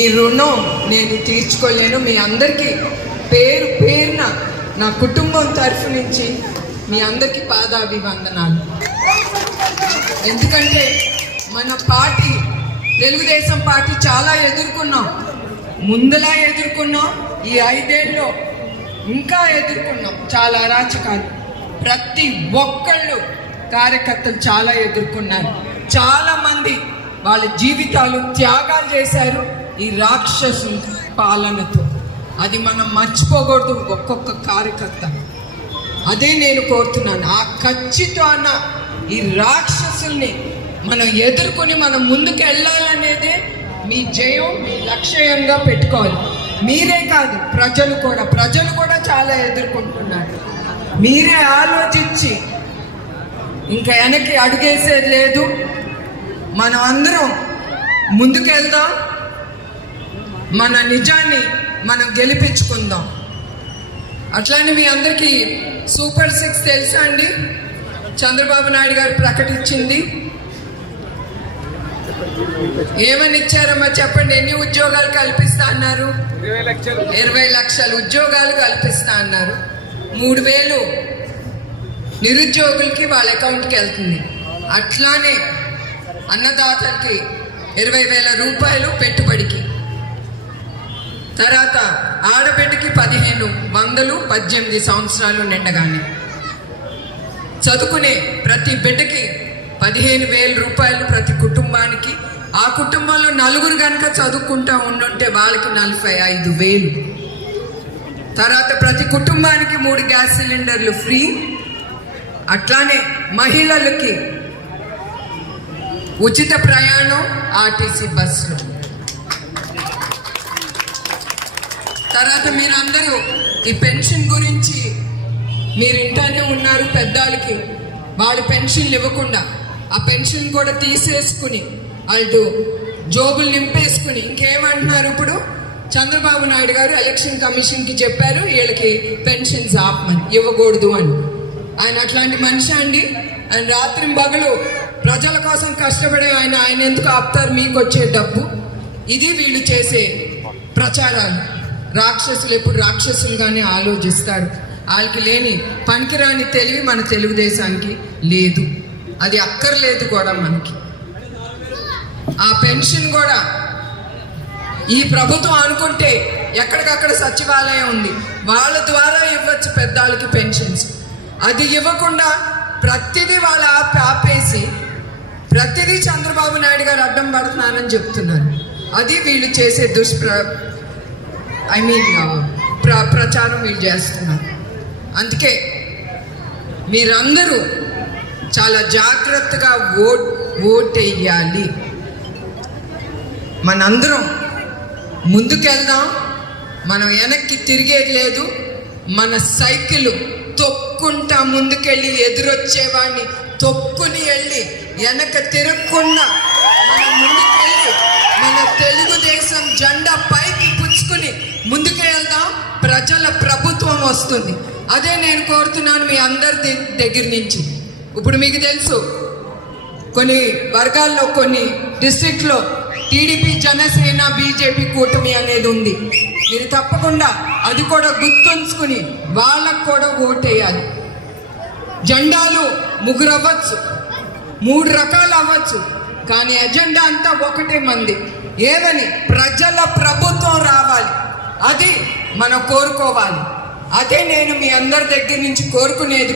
ఈ రుణం నేను తీర్చుకోలేను. మీ అందరికీ పేరు పేరున నా కుటుంబం తరఫు నుంచి మీ అందరికీ పాదాభివందనాలు. ఎందుకంటే మన పార్టీ తెలుగుదేశం పార్టీ చాలా ఎదుర్కొన్నాం. ముందులా ఎదుర్కొన్నాం ఈ ఐదేళ్ళలో ఇంకా ఎదుర్కొన్నాం. చాలా అరాచకాలు. ప్రతి ఒక్కళ్ళు కార్యకర్తలు చాలా ఎదుర్కొన్నారు. చాలామంది వాళ్ళ జీవితాలు త్యాగాలు చేశారు. ఈ రాక్షసు పాలనతో. అది మనం మర్చిపోకూడదు ఒక్కొక్క కార్యకర్త. అదే నేను కోరుతున్నాను. ఆ ఖచ్చితం అన్న ఈ రాక్షసుల్ని మనం ఎదుర్కొని మనం ముందుకు వెళ్ళాలనేదే మీ జయం మీ లక్ష్యంగా పెట్టుకోవాలి. మీరే కాదు ప్రజలు కూడా. ప్రజలు కూడా చాలా ఎదుర్కొంటున్నారు. మీరే ఆలోచించి ఇంకా వెనక్కి అడుగేసేది లేదు. మనం అందరం ముందుకెళ్దాం మన నిజాన్ని మనం గెలిపించుకుందాం. అట్లానే మీ అందరికీ సూపర్ సిక్స్ తెలుసా అండి? చంద్రబాబు నాయుడు గారు ప్రకటించింది. ఏమని ఇచ్చారమ్మా చెప్పండి? ఎన్ని ఉద్యోగాలు కల్పిస్తా అన్నారు? ఇరవై లక్షలు లక్షల ఉద్యోగాలు కల్పిస్తా అన్నారు. మూడు వేలు నిరుద్యోగులకి వాళ్ళ అకౌంట్కి వెళ్తుంది. అట్లానే అన్నదాతలకి ఇరవై వేల రూపాయలు పెట్టుబడికి. తర్వాత ఆడబిడ్డకి పదిహేను వందలు పద్దెనిమిది సంవత్సరాలు నిండగానే. చదువుకునే ప్రతి బిడ్డకి పదిహేను వేల రూపాయలు ప్రతి కుటుంబానికి. ఆ కుటుంబంలో నలుగురు కనుక చదువుకుంటా ఉండుంటే వాళ్ళకి నలభై ఐదు వేలు. తర్వాత ప్రతి కుటుంబానికి మూడు గ్యాస్ సిలిండర్లు ఫ్రీ. అట్లానే మహిళలకి ఉచిత ప్రయాణం ఆర్టీసీ బస్సులు. తర్వాత మీరందరూ ఈ పెన్షన్ గురించి మీరు ఇంటనే ఉన్నారు పెద్దాలకి వాళ్ళు పెన్షన్లు ఇవ్వకుండా ఆ పెన్షన్ కూడా తీసేసుకుని వాళ్ళు జోబులు నింపేసుకుని ఇంకేమంటున్నారు ఇప్పుడు? చంద్రబాబు నాయుడు గారు ఎలక్షన్ కమిషన్కి చెప్పారు వీళ్ళకి పెన్షన్స్ ఆపమని ఇవ్వకూడదు అని. ఆయన అట్లాంటి మనిషి అండి? ఆయన రాత్రి పగలు ప్రజల కోసం కష్టపడే ఆయన ఆయన ఎందుకు ఆపుతారు? మీకు వచ్చే డబ్బు. ఇది వీళ్ళు చేసే ప్రచారాలు. రాక్షసులు ఎప్పుడు రాక్షసులుగానే ఆలోచిస్తారు. వాళ్ళకి లేని పనికిరాని తెలివి మన తెలుగుదేశానికి లేదు. అది అక్కర్లేదు కూడా మనకి. ఆ పెన్షన్ కూడా ఈ ప్రభుత్వం అనుకుంటే ఎక్కడికక్కడ సచివాలయం ఉంది. వాళ్ళ ద్వారా ఇవ్వచ్చు పెద్దవాళ్ళకి పెన్షన్స్. అది ఇవ్వకుండా ప్రతిదీ వాళ్ళ ఆపేసి ప్రతిదీ చంద్రబాబు నాయుడు గారు అడ్డం పడుతున్నారని చెప్తున్నారు. అది వీళ్ళు చేసే దుష్ప్ర ఐ మీన్ uh, ప్ర ప్రచారం వీళ్ళు చేస్తున్నారు. అందుకే మీరందరూ చాలా జాగ్రత్తగా ఓట్ ఓట్ వేయాలి మనందరం ముందుకెళ్దాం. మనం వెనక్కి తిరిగేది లేదు. మన సైకిల్ తొక్కుంటా ముందుకెళ్ళి ఎదురొచ్చేవాడిని తొక్కుని వెళ్ళి వెనక తిరగకుండా మన ముందుకెళ్ళి మన తెలుగుదేశం జెండా వస్తుంది. అదే నేను కోరుతున్నాను మీ అందరి దగ్గర నుంచి. ఇప్పుడు మీకు తెలుసు కొన్ని వర్గాల్లో కొన్ని డిస్ట్రిక్ట్లో టీడీపీ జనసేన బీజేపీ కూటమి అనేది ఉంది. మీరు తప్పకుండా అది కూడా గుర్తుంచుకుని వాళ్ళకు కూడా ఓటేయాలి. జెండాలు ముగ్గురు అవ్వచ్చు మూడు రకాలు అవ్వచ్చు. కానీ ఎజెండా అంతా ఒకటే మంది. ఏమని? ప్రజల ప్రభుత్వం రావాలి. అది మనం కోరుకోవాలి. అదే నేను మీ అందరి దగ్గర నుంచి కోరుకునేది.